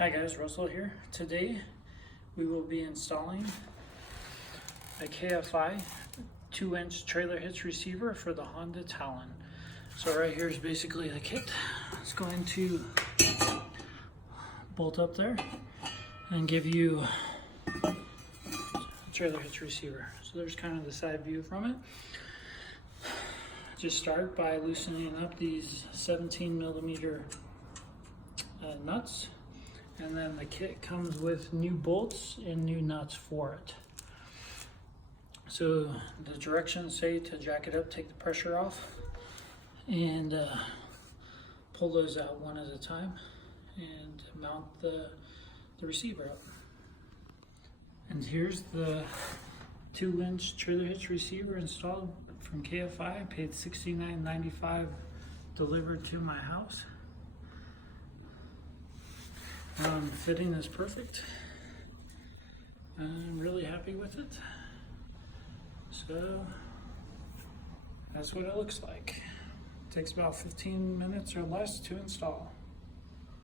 Hi guys, Russell here. Today we will be installing a KFI 2-inch trailer hitch receiver for the Honda Talon. So right here is basically the kit. It's going to bolt up there and give you a trailer hitch receiver. So there's kind of the side view from it. Just start by loosening up these 17mm nuts. And then the kit comes with new bolts and new nuts for it. So the directions say to jack it up, take the pressure off, and pull those out one at a time and mount the receiver up. And here's the 2-inch trailer hitch receiver installed from KFI. I paid $69.95 delivered to my house. Fitting is perfect. I'm really happy with it. So that's what it looks like. It takes about 15 minutes or less to install.